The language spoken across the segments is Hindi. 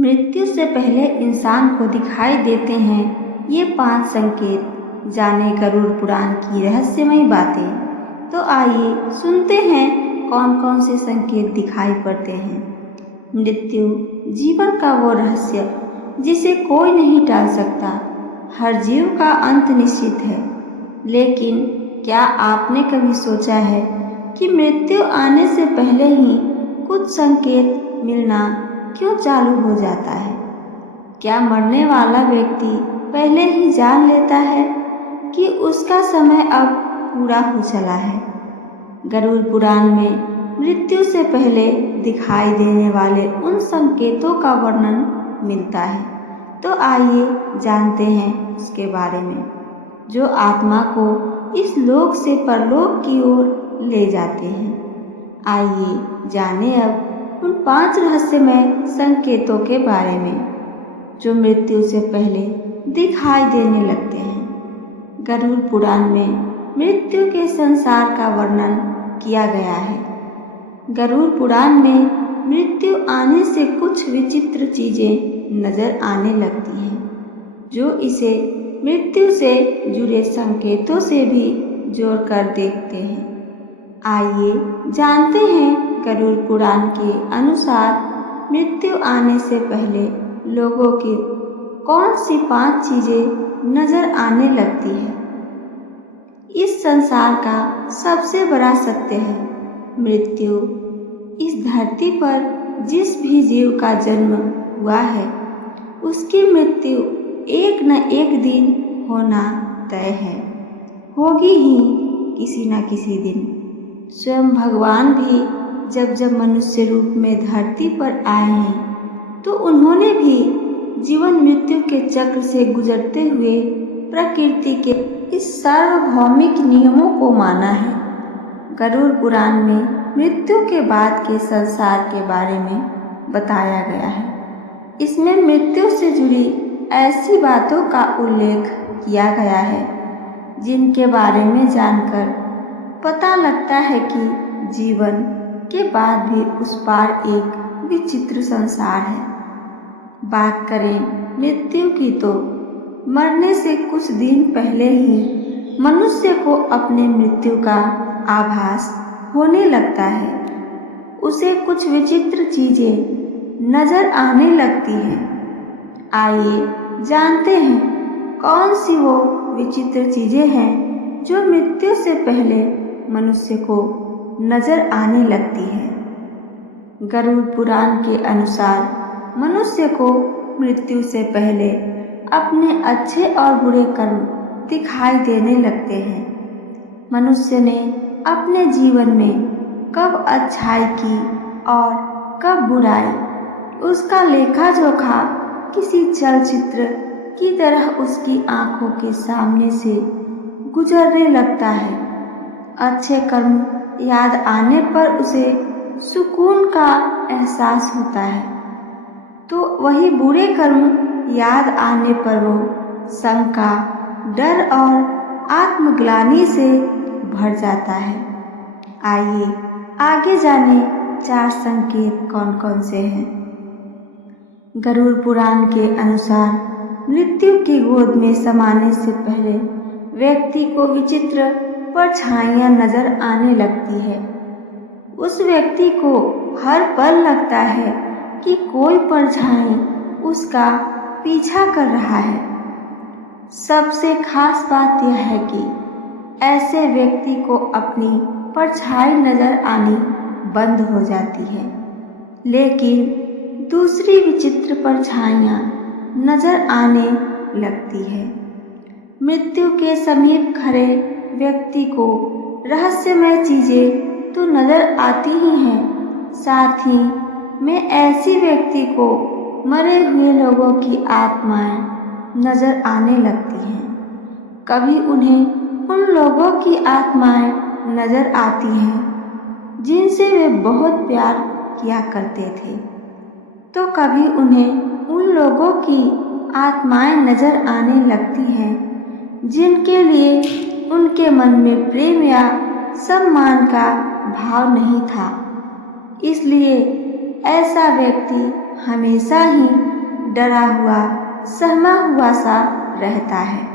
मृत्यु से पहले इंसान को दिखाई देते हैं ये 5 संकेत। जाने गरुड़ पुराण की रहस्यमयी बातें। तो आइए सुनते हैं कौन कौन से संकेत दिखाई पड़ते हैं। मृत्यु जीवन का वो रहस्य जिसे कोई नहीं टाल सकता। हर जीव का अंत निश्चित है, लेकिन क्या आपने कभी सोचा है कि मृत्यु आने से पहले ही कुछ संकेत मिलना क्यों चालू हो जाता है? क्या मरने वाला व्यक्ति पहले ही जान लेता है कि उसका समय अब पूरा हो चला है? गरुड़ पुराण में मृत्यु से पहले दिखाई देने वाले उन संकेतों का वर्णन मिलता है। तो आइए जानते हैं उसके बारे में, जो आत्मा को इस लोक से परलोक की ओर ले जाते हैं। आइए जाने अब उन 5 रहस्यमय संकेतों के बारे में जो मृत्यु से पहले दिखाई देने लगते हैं। गरुड़ पुराण में मृत्यु के संसार का वर्णन किया गया है। गरुड़ पुराण में मृत्यु आने से कुछ विचित्र चीजें नजर आने लगती हैं, जो इसे मृत्यु से जुड़े संकेतों से भी जोड़कर देखते हैं। आइए जानते हैं गरुड़ पुराण के अनुसार मृत्यु आने से पहले लोगों की कौन सी 5 चीजें नजर आने लगती है। इस संसार का सबसे बड़ा सत्य है मृत्यु। इस धरती पर जिस भी जीव का जन्म हुआ है, उसकी मृत्यु एक न एक दिन होना तय है, होगी ही किसी न किसी दिन। स्वयं भगवान भी जब मनुष्य रूप में धरती पर आए हैं, तो उन्होंने भी जीवन मृत्यु के चक्र से गुजरते हुए प्रकृति के इस सार्वभौमिक नियमों को माना है। गरुड़ पुराण में मृत्यु के बाद के संसार के बारे में बताया गया है। इसमें मृत्यु से जुड़ी ऐसी बातों का उल्लेख किया गया है जिनके बारे में जानकर पता लगता है कि जीवन के बाद भी उस पार एक विचित्र संसार है। बात करें मृत्यु की, तो मरने से कुछ दिन पहले ही मनुष्य को अपने मृत्यु का आभास होने लगता है। उसे कुछ विचित्र चीजें नजर आने लगती हैं। आइए जानते हैं कौन सी वो विचित्र चीजें हैं जो मृत्यु से पहले मनुष्य को नजर आने लगती है। गरुड़ पुराण के अनुसार मनुष्य को मृत्यु से पहले अपने अच्छे और बुरे कर्म दिखाई देने लगते हैं। मनुष्य ने अपने जीवन में कब अच्छाई की और कब बुराई, उसका लेखा जोखा किसी चलचित्र की तरह उसकी आंखों के सामने से गुजरने लगता है। अच्छे कर्म याद आने पर उसे सुकून का एहसास होता है, तो वही बुरे कर्म याद आने पर वो शंका, डर और आत्मग्लानि से भर जाता है। आइए आगे जाने 4 संकेत कौन कौन से हैं। गरुड़ पुराण के अनुसार मृत्यु की गोद में समाने से पहले व्यक्ति को विचित्र परछाइयां नजर आने लगती है। उस व्यक्ति को हर पल लगता है कि कोई परछाई उसका पीछा कर रहा है। सबसे खास बात यह है कि ऐसे व्यक्ति को अपनी परछाई नजर आनी बंद हो जाती है, लेकिन दूसरी विचित्र परछाइयां नजर आने लगती है। मृत्यु के समीप खड़े व्यक्ति को रहस्यमय चीजें तो नजर आती ही हैं, साथ ही में ऐसी व्यक्ति को मरे हुए लोगों की आत्माएं नजर आने लगती हैं। कभी उन्हें उन लोगों की आत्माएं नजर आती हैं जिनसे वे बहुत प्यार किया करते थे, तो कभी उन्हें उन लोगों की आत्माएं नजर आने लगती हैं जिनके लिए उनके मन में प्रेम या सम्मान का भाव नहीं था। इसलिए ऐसा व्यक्ति हमेशा ही डरा हुआ सहमा हुआ सा रहता है।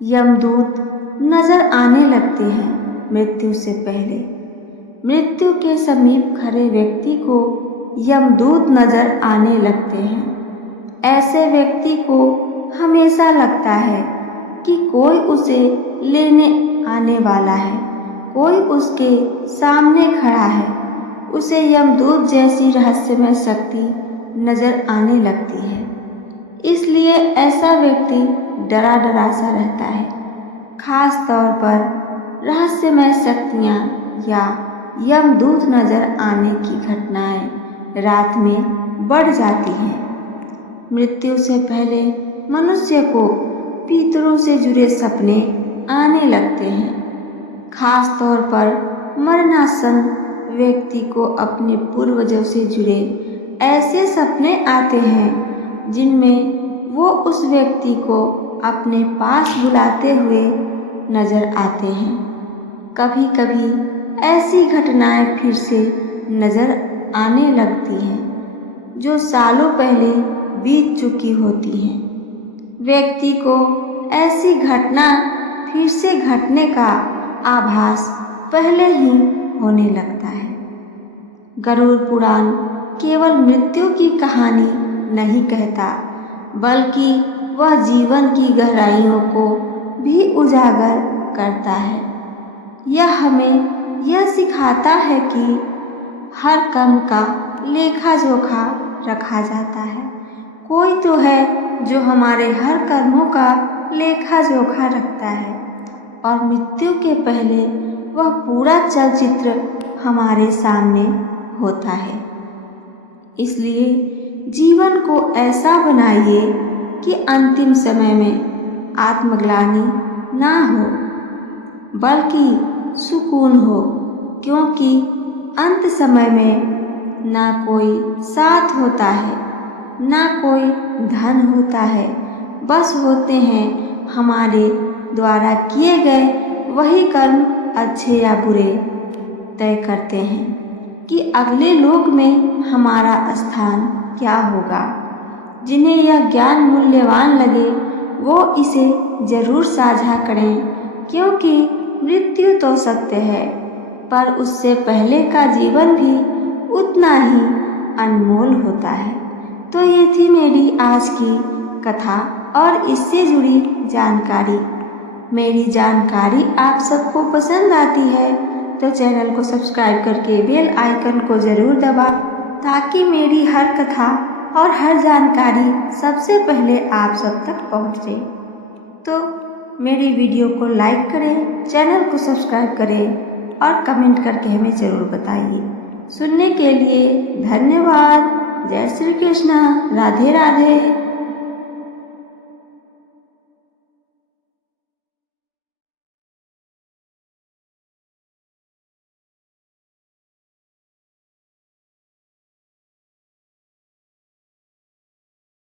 यमदूत नजर आने लगते हैं मृत्यु से पहले। मृत्यु के समीप खड़े व्यक्ति को यमदूत नजर आने लगते हैं। ऐसे व्यक्ति को हमेशा लगता है कि कोई उसे लेने आने वाला है, कोई उसके सामने खड़ा है। उसे यमदूत जैसी रहस्यमय शक्ति नजर आने लगती है। इसलिए ऐसा व्यक्ति डरा डरा सा रहता है। खास तौर पर रहस्यमय शक्तियाँ या यमदूत नजर आने की घटनाएं रात में बढ़ जाती हैं। मृत्यु से पहले मनुष्य को पितरों से जुड़े सपने आने लगते हैं। खास तौर पर मरणासन्न व्यक्ति को अपने पूर्वजों से जुड़े ऐसे सपने आते हैं जिनमें वो उस व्यक्ति को अपने पास बुलाते हुए नजर आते हैं। कभी कभी ऐसी घटनाएं फिर से नजर आने लगती हैं जो सालों पहले बीत चुकी होती हैं। व्यक्ति को ऐसी घटना फिर से घटने का आभास पहले ही होने लगता है। गरुड़ पुराण केवल मृत्यु की कहानी नहीं कहता, बल्कि वह जीवन की गहराइयों को भी उजागर करता है। यह हमें यह सिखाता है कि हर कर्म का लेखा जोखा रखा जाता है। कोई तो है जो हमारे हर कर्मों का लेखा जोखा रखता है और मृत्यु के पहले वह पूरा चलचित्र हमारे सामने होता है। इसलिए जीवन को ऐसा बनाइए कि अंतिम समय में आत्मग्लानि ना हो, बल्कि सुकून हो, क्योंकि अंत समय में ना कोई साथ होता है, ना कोई धन होता है। बस होते हैं हमारे द्वारा किए गए वही कर्म, अच्छे या बुरे, तय करते हैं कि अगले लोक में हमारा स्थान क्या होगा। जिन्हें यह ज्ञान मूल्यवान लगे वो इसे जरूर साझा करें, क्योंकि मृत्यु तो सत्य है, पर उससे पहले का जीवन भी उतना ही अनमोल होता है। तो ये थी मेरी आज की कथा और इससे जुड़ी जानकारी। मेरी जानकारी आप सबको पसंद आती है तो चैनल को सब्सक्राइब करके बेल आइकन को ज़रूर दबाएं, ताकि मेरी हर कथा और हर जानकारी सबसे पहले आप सब तक पहुंचे। तो मेरी वीडियो को लाइक करें, चैनल को सब्सक्राइब करें और कमेंट करके हमें ज़रूर बताइए। सुनने के लिए धन्यवाद। जय श्री कृष्ण। राधे राधे।